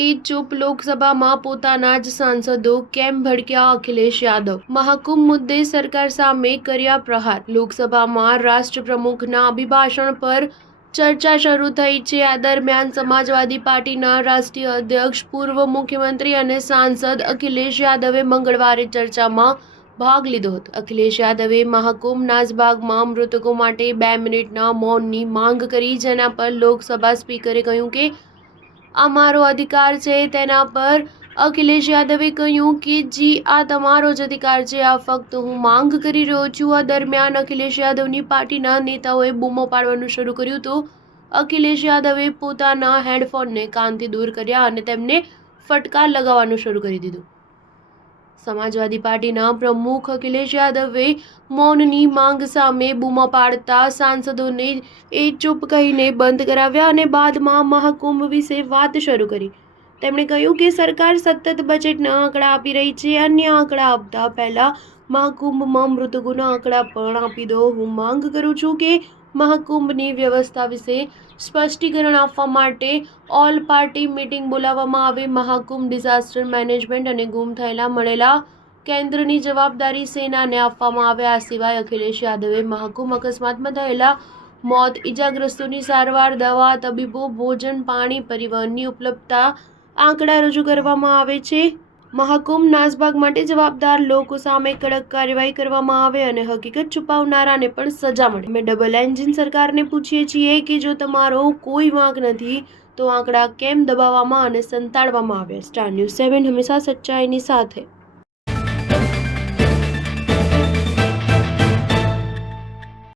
એ ચૂપ લોકસભામાં પોતાના જ સાંસદો કેમ ભડક્યા? અખિલેશ યાદવ મહાકુંભ મુદ્દે સરકાર સામે કર્યા પ્રહાર. લોકસભામાં રાષ્ટ્રપ્રમુખના અભિભાષણ પર ચર્ચા શરૂ થઈ છે. આ દરમિયાન સમાજવાદી પાર્ટીના રાષ્ટ્રીય અધ્યક્ષ, પૂર્વ મુખ્યમંત્રી અને સાંસદ અખિલેશ યાદવે મંગળવારે ચર્ચામાં ભાગ લીધો હતો. અખિલેશ યાદવે મહાકુંભ નાસભાગમાં મૃતકો માટે 2 મિનિટના મૌનની માંગ કરી, જેના પર લોકસભા સ્પીકરે કહ્યું કે આ મારો અધિકાર છે. તેના પર અખિલેશ યાદવે કહ્યું કે જી, આ તમારો જ અધિકાર છે, આ ફક્ત હું માંગ કરી રહ્યો છું. આ દરમિયાન અખિલેશ યાદવની પાર્ટીના નેતાઓએ બૂમો પાડવાનું શરૂ કર્યું તો અખિલેશ યાદવે પોતાના હેડફોનને કાનથી દૂર કર્યા અને તેમને ફટકાર લગાવવાનું શરૂ કરી દીધું. સમાજવાદી પાર્ટીના પ્રમુખ અખિલેશ યાદવે મૌનની માંગ સામે બૂમા પાડતા સાંસદોને એ ચૂપ કહીને બંધ કરાવ્યા અને બાદમાં મહાકુંભ વિશે વાત શરૂ કરી. તેમણે કહ્યું કે સરકાર સતત બજેટના આંકડા આપી રહી છે. અન્ય આંકડા આપતા પહેલા મહાકુંભમાં મૃતકોના આંકડા પણ આપી દો. હું માંગ કરું છું કે મહાકુંભની વ્યવસ્થા વિશે સ્પષ્ટીકરણ આપવા માટે ઓલ પાર્ટી મીટિંગ બોલાવવામાં આવે. મહાકુંભ ડિઝાસ્ટર મેનેજમેન્ટ અને ગુમ થયેલા મળેલા કેન્દ્રની જવાબદારી સેનાને આપવામાં આવે. આ સિવાય અખિલેશ યાદવે મહાકુંભ અકસ્માતમાં થયેલા મોત, ઇજાગ્રસ્તોની સારવાર, દવા, તબીબો, ભોજન, પાણી, પરિવહનની ઉપલબ્ધતા આંકડા રજૂ કરવામાં આવે છે. મહાકુંભ નાસભાગ માટે જવાબદાર લોકો સામે કડક કાર્યવાહી કરવામાં આવે અને હકીકત છુપાવનારાને પણ સજા મળે. અમે ડબલ એન્જિન સરકારને પૂછીએ છીએ કે જો તમારો કોઈ વાંક નથી તો આંકડા કેમ દબાવવામાં અને સંતાડવામાં આવ્યા? સ્ટાર ન્યૂઝ 7 હંમેશા સચ્ચાઈની સાથે.